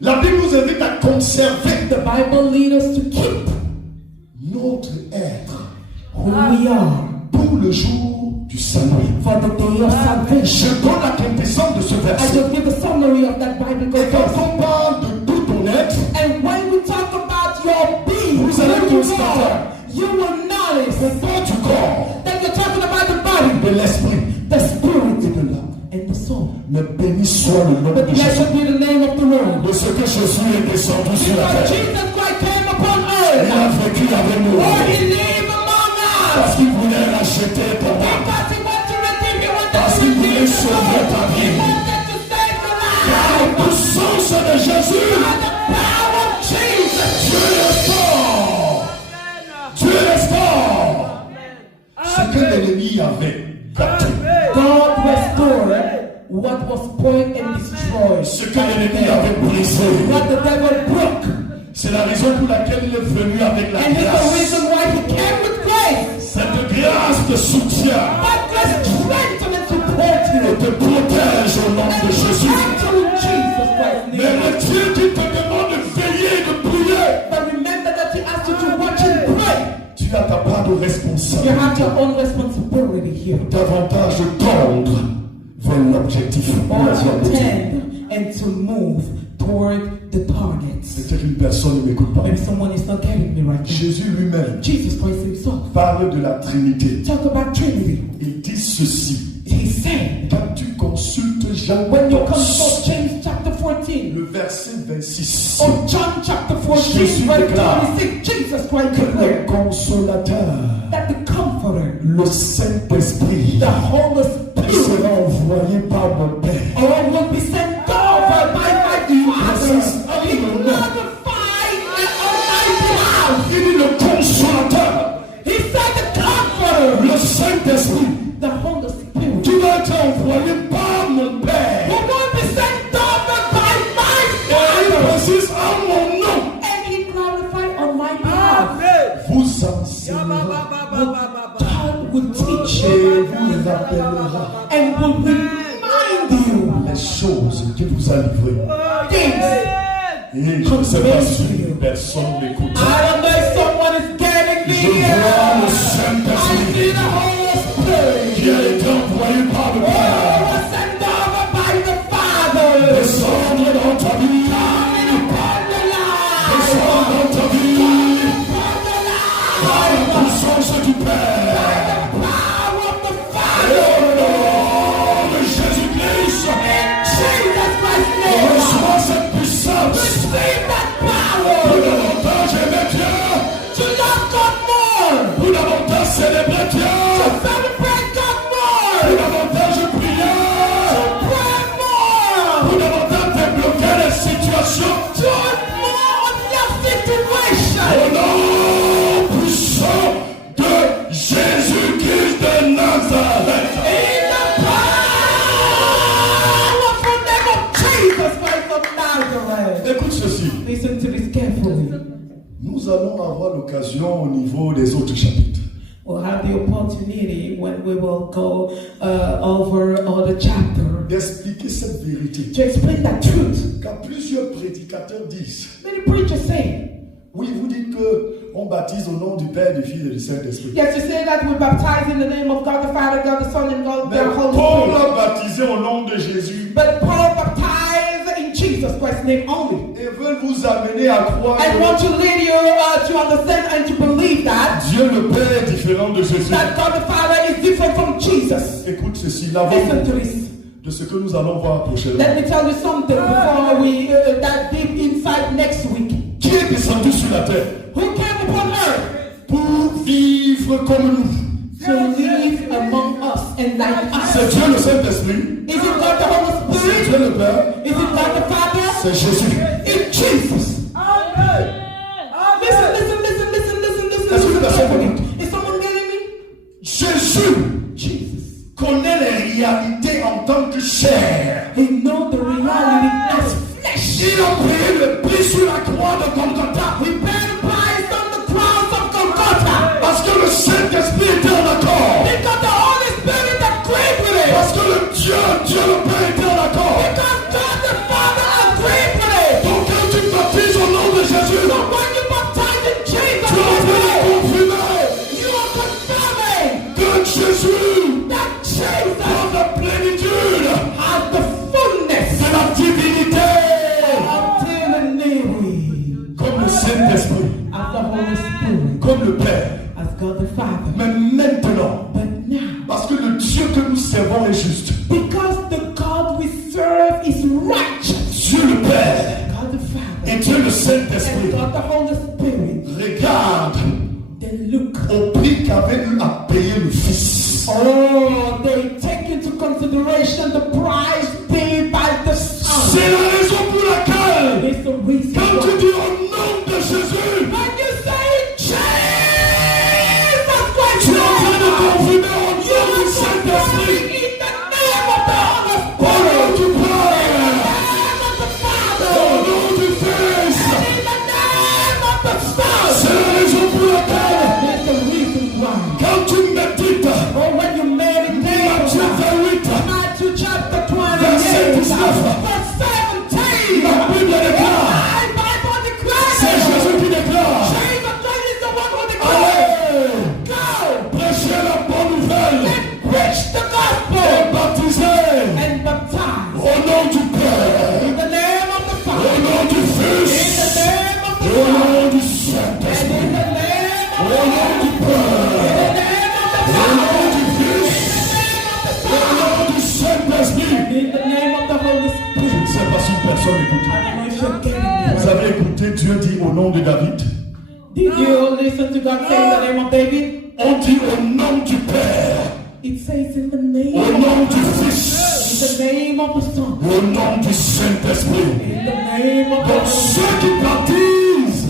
La Bible nous invite à conserver The Bible leads us to keep notre être who we are pour le jour du salut. for the day of salvation. Je donne la quintessence de ce I verset. just give a summary of that biblical Et quand verse. on parle de tout ton être, And when we talk about your being, Vous allez who you constater. are, you will notice on parle du corps, that you're talking about the body, de l'esprit the spirit, et de l'âme. and the soul. Mais béni soit le nom But de Jésus. blessed be the name of the Lord. De ce que Jésus est descendu sur la Because terre. Jesus Christ came upon Il a earth, vécu avec nous. or he lived among us. Parce qu'il voulait racheter ton âme. Because he wants to redeem you, he Parce wants to qu'il redeem voulait your sauver soul. ta He vie. wanted to save your Par life. la puissance de Jésus, By the power of Jesus. Dieu restaure. Dieu restaure. Ce que l'ennemi avait gâté. God restored what was spoiled and destroyed. Ce que l'ennemi avait brisé. What the devil broke. C'est la raison pour laquelle il est venu avec la And it's the grâce. reason why he came with grace. Cette grâce te soutient But grace strengthened and support et you. te protège au nom de And Jésus. protect you in Jesus Christ's Mais le name. Dieu qui te demande de veiller, de prier, But remember that he asked you to watch and pray. tu as ta part de You responsabilité. have your own responsibility here. Davantage de tendre vers l'objectif. Or to tend and to move toward the targets. Peut-être une personne ne m'écoute pas. Maybe someone is not getting me right now. Jésus lui-même Jesus Christ himself. parle de la Trinité. Talk about Trinity. Il dit ceci. He said, Quand tu consultes Jean when you come 14, to James chapter 14, le verset 26, or John chapter 14, Jésus verse déclare 26, Jesus Christ que le declared consolateur, that the Comforter, le Saint-Esprit, the Holy Spirit, sera envoyé par mon Père. or will be sent over by my Father. He glorified on my behalf. Il dit le consolateur, He said the Comforter, le Saint-Esprit, the Holy Spirit, qui va être envoyé par mon Père. who will be sent over by my Et il Father. précise en mon nom, And he glorified on my behalf. vous enseignera God will teach you et vous rappellera and will remind you les choses qu'il vous a livrées. things. Et je ne sais pas si une personne m'écoute. I don't know if someone is getting me Je vois here. le I see Saint-Esprit the Holy Spirit. qui a été envoyé par le Oh, Père was sent over by the Father. descendre dans ta vie, Coming upon the life. descendre dans ta vie, Upon the life. par la puissance du Père. Power of the Et Father. au nom de Jésus-Christ, Jesus Christ's name. reçois cette puissance Receive that pour power. davantage aimer Dieu, To love God more. pour davantage célébrer To Dieu, celebrate God pour more. davantage prier, Pray more. pour davantage débloquer les situations. Do more of your situation. Au nom puissant de Jésus-Christ de avoir l'occasion au niveau des autres chapitres. We'll have the opportunity when we will go over all the chapter D'expliquer cette vérité. to explain that truth. Car plusieurs prédicateurs disent, Many preachers say, oui, vous dites qu'on baptise au nom du Père, du Fils et du Saint-Esprit. yes, you say that we baptize in the name of God the Father, God the Son, and God Mais the Holy Paul Spirit. a baptisé au nom de Jésus But Paul baptized in Jesus Christ's name only. et veulent vous amener à croire I want que to lead you to understand and to believe that Dieu le Père est différent de Jésus. God the Father is different from Jesus. Écoute ceci, Listen l'avant to this. de ce que nous allons voir prochainement. Let me tell you something before we dive deep inside next week. Qui est descendu sur la terre Who came upon earth pour vivre comme nous? to live among us and like C'est us? Dieu le Saint-Esprit, Is it God the Holy c'est Spirit? Dieu le Père, Is it God the Father? c'est Jésus. It's Jesus. Est-ce que personne Listen. m'écoute? Is someone getting me? Jésus Jesus. connaît les réalités en tant que chair. He knows the reality as flesh. Il a payé le prix sur la croix de Golgotha. We paid the price on the cross of Golgotha. Parce que le Saint-Esprit était en accord. Because the Holy Spirit agreed with it. Parce que le Dieu le Père était en accord. Because God the Father agreed with it. Donc quand tu baptises au nom de Jésus, So when you baptize in Jesus, tu es en train de confirmer you are confirming que Jésus that Jesus dans la plénitude has the fullness de la divinité. until the name Comme le Saint-Esprit, as the Holy Spirit, comme le Père. as God the Father. Mais maintenant, But now, parce que le Dieu que nous servons est juste, because the God we serve is righteous, Dieu le Père God the Father et Dieu le and Saint-Esprit, God the Holy Spirit, regarde they look. au prix qu'avait eu à payer le Fils. Oh, they take into consideration the price paid by the Son. C'est la raison pour laquelle, It's the reason quand tu why. dis au nom de Jésus, When you say Jesus Christ, tu es en train de confirmer au you nom du are Saint-Esprit, confirming in the name of the Holy au nom Spirit, du in Père, the name of the au Father, nom du Fils. in the name of the Son. C'est la raison pour laquelle, That's the reason why. quand tu médites, Oh, when you meditate Matthieu on 28, Matthew chapter Verset 28, 19. verse 17, la Bible déclare, my Bible declares, c'est Jésus qui déclare, Jesus Christ is the one who declares, allez, go prêchez la bonne nouvelle and preach the et gospel baptisez and baptize au nom du Père, in the name of the au Father, nom du in Fils, the name of the et au Son, nom du and Saint-Esprit, in the name of au nom du Père, the name of the au Father, nom du Fils, et au nom du Saint-Esprit. in the name of the Holy Je Spirit. ne sais pas si personne écoute. I don't know if you're getting me. Vous avez écouté Dieu dit au nom de David. Did you listen to God say in the name of David? On dit au nom du Père, It says in the name au of nom du in Fils, the name of the Son, au nom du Saint-Esprit. in the name of the Donc Holy ceux qui baptisent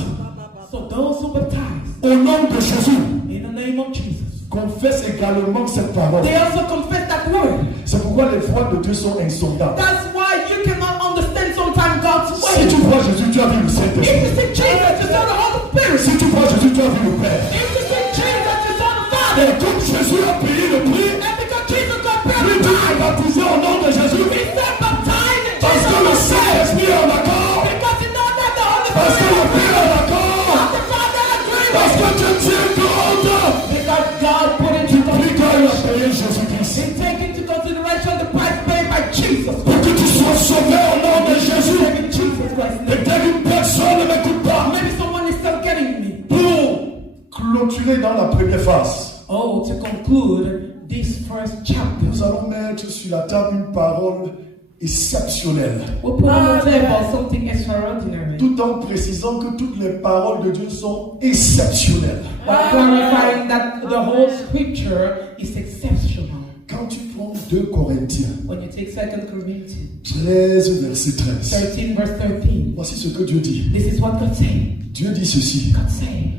So those who baptize au nom de Jésus in the name of Jesus, confessent également cette parole. they also confess that word. C'est pourquoi les voix de Dieu sont insondables. That's why you cannot understand sometimes God's Si way. tu vois Jésus, tu as vu le If Saint-Esprit. you say Jesus, you saw the Holy Spirit. Si tu vois Jésus, tu as vu le Père. If you say Jesus, you saw the Father. Et comme Jésus a payé le prix, And because Jesus got lui buried, dit de baptiser au nom de Jésus. he said baptize in Parce que le Jesus' name. Saint-Esprit est en accord. Because you know that the Holy Parce que le Spirit, Père est en accord. the Father agreed Parce with que Dieu tient compte because God put du into prix qu'il a consideration. payé Jésus-Christ. He take into consideration the price paid by Jesus. Pour que tu sois sauvé au nom de Jésus. Maybe Jesus Christ. Et dès qu'une personne ne m'écoute pas, Maybe someone is still getting me. pour clôturer dans la première phase, Oh, to conclude this first chapter, nous allons mettre sur la table une parole exceptionnelle, we put on the table something extraordinary. tout en précisant que toutes les paroles de Dieu sont exceptionnelles. While clarifying that the whole scripture is exceptional. Quand tu prends 2 Corinthiens When you take 2 Corinthians 13, verset 13, 13, verse 13, voici ce que Dieu dit. this is what God said. Dieu dit ceci. God said,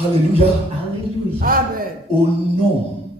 Alléluia. hallelujah. Amen. Au nom,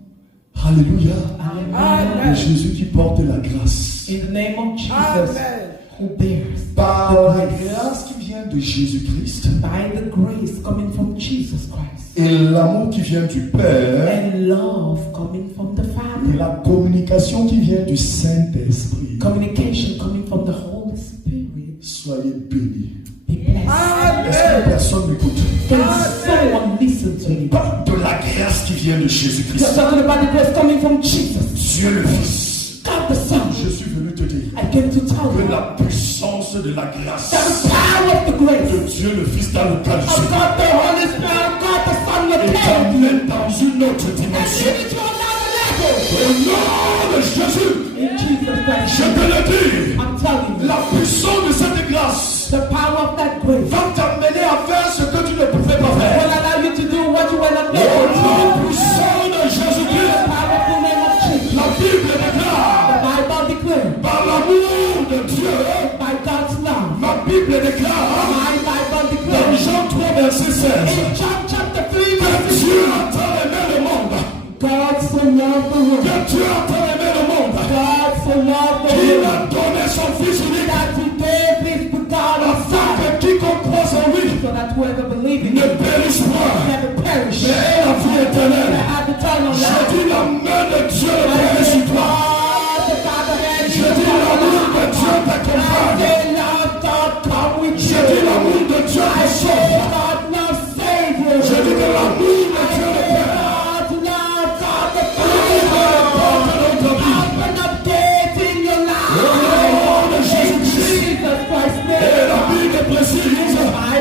Alléluia, Hallelujah. de Jésus qui porte la grâce. In the name of Jesus, Amen. who bears Par the la grace. grâce qui vient de Jésus-Christ by the grace coming from Jesus Christ, et l'amour qui vient du Père and love coming from the et Father, la communication qui vient du Saint-Esprit, communication coming from the Holy Spirit. soyez bénis. Be blessed. Est-ce que personne m'écoute? Can someone listen to me? Pas de la grâce qui vient de You're Jésus-Christ. talking about the grace coming from Jesus, Dieu le Fils. God the Son. Je suis venu te dire I came to tell que you la puissance de la grâce that the power of the de grace Dieu le Fils dans le cas de of Jésus God the Holy Spirit, God the Son, will est take amené dans une autre and dimension. give it to another level. Au nom de Jésus, In Jesus Christ, je te le dis, I'm telling you, la puissance de cette grâce the power of that grace va t'amener à faire ce que tu ne pouvais pas will faire. allow you to do what you were not Au able to do. nom puissant de The Jésus-Christ, powerful name of Jesus. la Bible déclare, The Bible declares, par l'amour de Dieu, by God's love, ma Bible déclare, my Bible dans declares, Jean 3, verset 16, in John chapter 3, que verse Dieu 16, a tant aimé le monde, God so loved the world, que Dieu a tant aimé le monde, God so loved the qu'il world, a donné son Fils unique, that He gave His begotten afin Son, que quiconque croise en lui so that whoever believes in ne Him périsse point, never perish, mais ait la vie but éternelle. have eternal Je life. dis la main de Dieu le Père est sur toi. God, the Father, and Je dis l'amour de Dieu I t'accompagne. say, Lord God, come with Je you. dis l'amour de Dieu I te say, sauve. God, love Savior. Je dis que l'amour de I Dieu le say, Père God, love God the porte Father. notre vie. Open up gates in your life. Au nom de In Jésus-Christ. Jesus Christ's Et name. la Bible précise Bible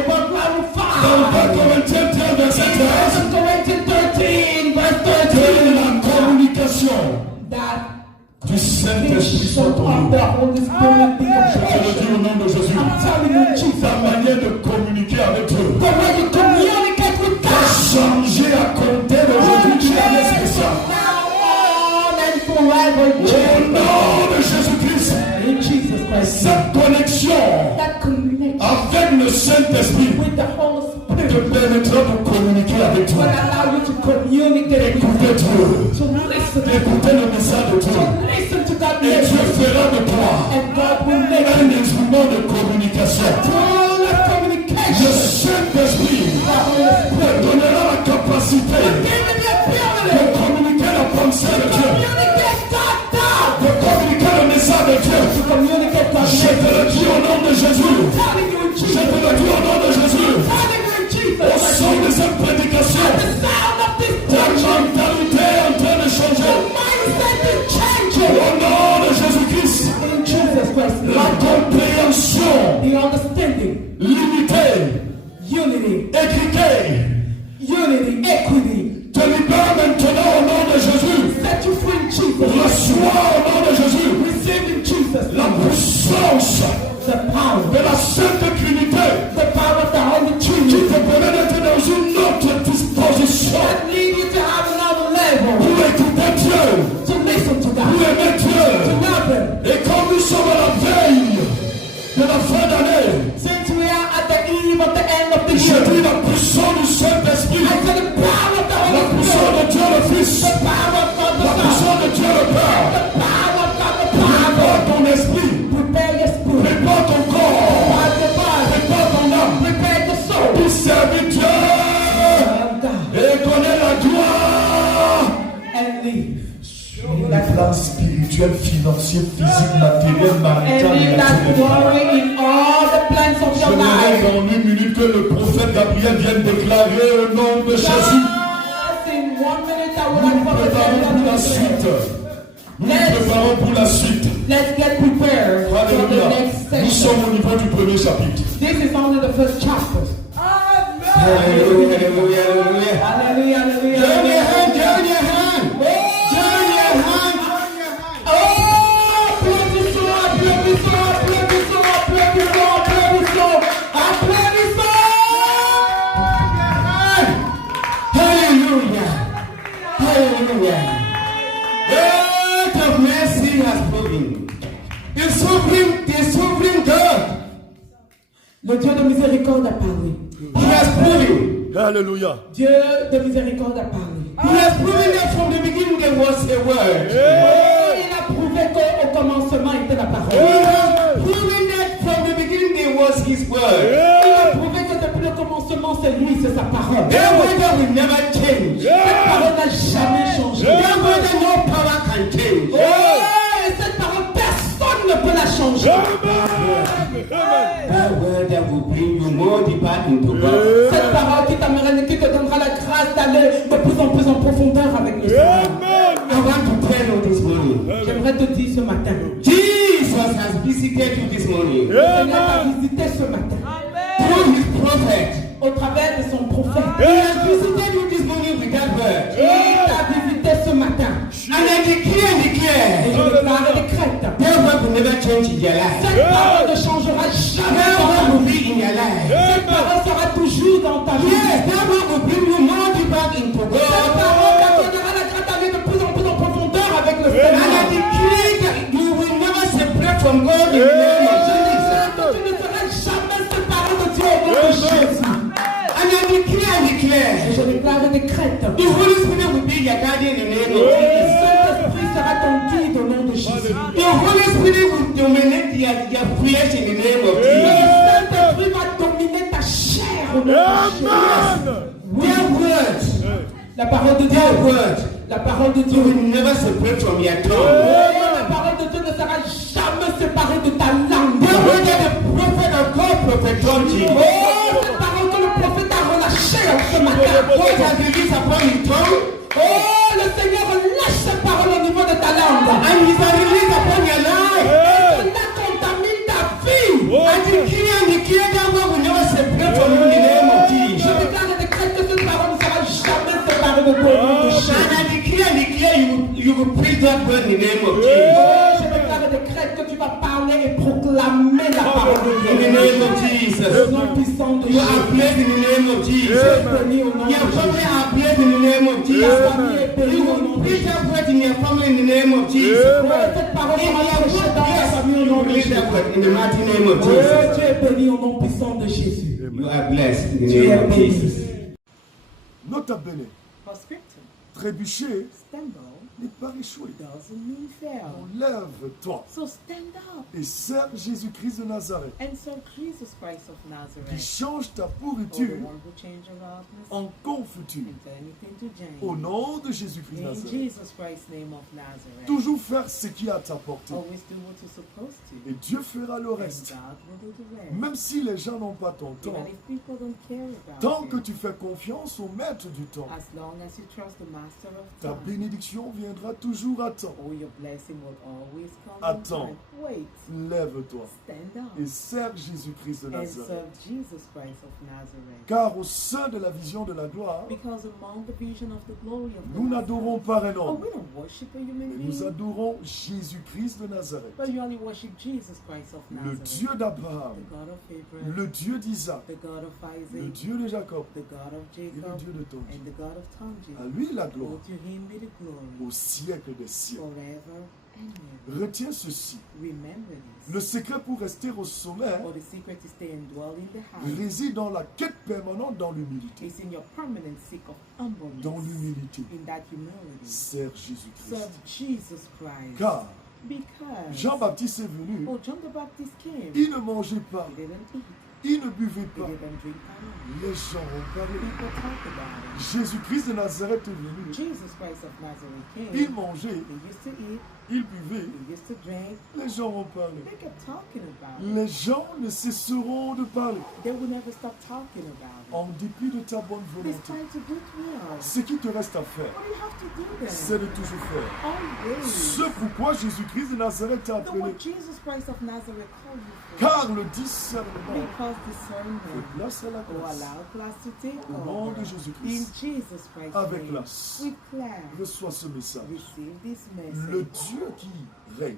dans 1 glorified. Corinthiens 13, verset 13 2 Corinthians 13, verse que 13. la communication That du Saint-Esprit soit vision en of nous. the Holy Spirit be Je te le dis au nom de Jésus. I'm telling you, Jesus. Ta manière de communiquer avec Dieu The way you communicate with va God. changer à compter d'aujourd'hui. Tu es un spécial. Now on and forever. Au nom de Jésus-Christ, In Jesus Christ. cette connexion That connection avec le Saint-Esprit with the Holy te Spirit permettra de communiquer avec will toi. allow you to communicate with Écoutez Dieu. to listen Écoutez le message de Dieu. to listen to God Et Dieu fera de toi and God will make un instrument de communication. full of Le communication. Saint-Esprit The Holy te Spirit donnera la capacité give me the de ability communiquer la pensée de to Dieu, communicate God down. de communiquer le message de Dieu. To communicate God Je te le dis au nom de Jésus. telling you in Je Jesus. te le dis au nom de Jésus. Telling you in Au Jesus. son de cette prédication, The sound of this ta preaching. mentalité est en train de changer. Mindset is changing. Au nom de Jésus-Christ, In Jesus Christ. la compréhension The understanding, limitée, unity, écriquée, unity, equity. te libère maintenant au nom de Jésus. Set you free in Jesus. Reçois au nom de Jésus Receive in Jesus. la puissance The power. de la Sainte Trinité The power of the Holy qui Trinity. te permet d'être dans une autre disposition That lead you to have another level. pour écouter Dieu, To listen to pour God. aimer To Dieu. love Him. Et comme nous sommes à la veille de la fin d'année, Since we are at the eve of the end of the je year. dis la puissance du Saint-Esprit, I say the power of the la Holy puissance Spirit. de Dieu le Fils, The power of God the la Son. puissance de Dieu le Père. The power of God the Father. Prépare ton esprit, Prepare your spirit. prépare ton corps, Prepare your body. prépare ton âme Prepare your soul. pour servir Dieu Serve God et donner la gloire. and live. Les plans spirituels, financiers, physiques, matériels, And maritaux, live that glory in all the plans of your J'aimerais life. dans 1 minute que le prophète Gabriel vienne déclarer au nom de Jésus. Just in 1 minute, I would Nous like nous for préparons pour la the suite. Nous nous préparons pour la suite. Let's get prepared for the Alléluia. next Nous session. sommes au niveau du premier chapitre. This is only the first chapter. Alléluia, alléluia, alléluia. Hallelujah, hallelujah. Turn your hand, hallelujah. turn your hand. Turn your hand. Oh, applaudissons, applaudissons, applaudissons, applaudissons, applaudissons, applaudissons. Hallelujah. Hallelujah. God of mercy has spoken. The sovereign God. Le Dieu de miséricorde a parlé. He has proven. Hallelujah. Dieu de miséricorde a parlé. He has proven that from the beginning there was a word. Oh, il a prouvé qu'au commencement était la He parole. has proven that from the beginning there was His word. c'est sa parole. That word will never change. Cette parole n'a jamais changé. That word no power can change. Oh, et cette parole, personne ne peut la changer. That word that will bring you more deeper into God. Cette parole qui te donnera la grâce d'aller de plus en profondeur avec le Seigneur. I want to tell you this morning. J'aimerais te dire ce matin. Jesus has visited you this morning. Le Seigneur t'a visité ce matin. Through his prophet. Au travers de son prophète. He has visited you this morning with that word. Il t'a visité ce matin. And I declare and Et declare. je déclare et décrète. That word will never change in your life. Cette parole ne changera jamais. That word will be in your life. Cette parole sera toujours dans ta vie. Yes, that word will bring you more deeper into Cette God. parole t'attendra la grâce d'aller de plus en profondeur avec le And I Seigneur. declare that you will never separate from God in the name of Jesus. Tu ne seras jamais séparé de Dieu au nom de Jésus. And I declare and Et declare. je déclare et décrète. The Holy Spirit will be your guardian in the name of Le Jesus. Saint-Esprit sera ton guide au nom de Jésus. The Holy Spirit will dominate your flesh in the name of Le Jesus. Saint-Esprit va dominer ta chair au nom de Jésus. Their words, La parole de Dieu. their words, La parole de you Dieu. will never separate from your tongue. La parole de Dieu ne sera jamais séparée de ta langue. The word that the prophet of God, Prophet John, Oh, cette parole que le prophète a relâchée ce matin. God has released upon his tongue, Oh, le Seigneur relâche cette parole au niveau de ta langue. and he has released upon your life. Cela contamine ta vie. I declare that word will never separate from you in the name of Je Jesus. déclare et décrète que cette parole ne sera jamais séparée de toi au nom de Jésus. And I declare you will preach that word in the name of Oh, Jesus. je déclare et décrète que tu vas parler et proclamer la parole de In the name of Dieu. Jesus. Au nom puissant de You are Jésus. blessed in the name of Tu es Jesus. béni au nom de Your family Jésus. are blessed in the name of Ta Jesus. famille est bénie You au nom will de preach Jésus. that word in your family in the name of Jesus. Oh, cette parole sera prêchée dans ta famille au You nom will de read Jésus. that word in the mighty name of Oh, Jesus. tu es béni au nom puissant de Jésus. You are blessed in the Tu es name of béni. Jesus. Nota bene, For scripture, trébucher stumble n'est pas échouer. doesn't mean fail. Lève-toi So stand up et sers Jésus-Christ de Nazareth, and serve Jesus Christ of qui Nazareth, change ta or the pourriture one who changed your roughness en confiture. into anything to Au James. nom de Jésus-Christ de In Nazareth. Jesus Christ's name of Nazareth. Toujours faire ce qui est à ta portée. Always do what you're supposed to. Et Dieu fera le And reste. God will do the rest. Même si les gens n'ont pas ton temps, Even if people don't care about tant que you, tu fais confiance au maître du temps, as long as you trust the Master of ta time, bénédiction viendra toujours à temps. oh, your blessing will always come in Attends. time. Wait, Lève-toi stand up et sers Jésus-Christ de and Nazareth. serve Jesus Christ of Nazareth. Car au sein de la vision de la gloire, Because among the vision of the glory of the nous Master, n'adorons pas un oh, homme, we don't worship a human mais nous being, adorons Jésus-Christ de Nazareth, but you only worship Jesus Christ of le Nazareth, Dieu d'Abraham, the God of Abraham, le Dieu d'Isaac, the God of le Isaac, Dieu de Jacob the God of et le Jacob, Dieu de Tonji. and the God of Tanji. À lui la Oh, gloire to him be the glory au siècle des siècles. forever and ever. Retiens ceci. Remember this. Le secret pour rester au sommet For the secret to stay and dwell in the house réside dans la quête permanente dans l'humilité. is in your permanent seek of humbleness. Dans l'humilité. In that humility. Sers Jésus-Christ. Serve Jesus Christ. Car Because Jean-Baptiste est venu, oh, John the Baptist came. il ne mangeait pas, He didn't eat. il ne buvait He pas. didn't drink at all. Les gens ont parlé. People talk about it. Jésus-Christ de Nazareth est venu, Jesus Christ of Nazareth came. il mangeait, He used to eat. il buvait. He used to drink. Les gens ont parlé. They kept talking about it. Les gens ne cesseront de parler They will never stop talking about it. en dépit de ta bonne volonté. Despite your good will. Ce qui te reste à faire, What do you have to do then? c'est de toujours faire. Always. Ce pourquoi Jésus-Christ de Nazareth t'a The appelé. what Jesus Christ of Nazareth called you for. Car le discernement Because discernment fait place à la will grâce. allow class to take Au nom over. de Jésus-Christ. In Jesus Christ's Avec name, grâce. with class, Reçois ce message. receive this message. Le Dieu qui règne,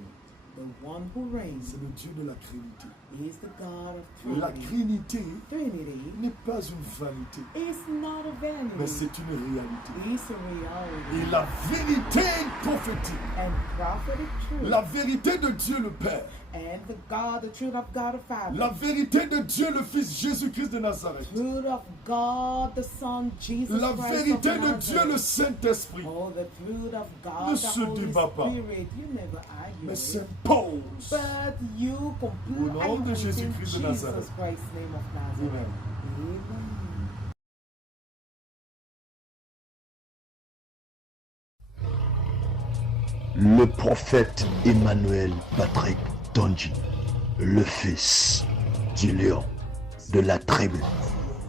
The one who reigns c'est le Dieu de la Trinité. is the God of La Trinity. Trinité Trinity n'est pas une vanité, is not a mais vanity. c'est une réalité. It's a reality. Et la vérité prophétique, And prophetic truth. la vérité de Dieu le Père, And the God, the truth of God the Father. la vérité de Dieu le Fils Jésus-Christ de Nazareth, Truth of God the Son, Jesus la Christ vérité of de Nazareth. Dieu le Saint-Esprit Oh, the truth of God ne the se Holy débat pas, Spirit. You never argue mais it. s'impose. But you completely Au nom de in Jésus-Christ de Jesus Nazareth. Christ's name of Nazareth. Amen. Amen. le prophète Emmanuel Patrick Tonji, le fils du lion de la tribu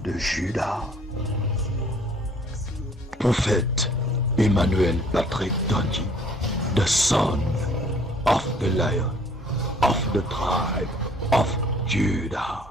de Juda. Prophète Emmanuel Patrick Tonji, the son of the lion of the tribe of Judah.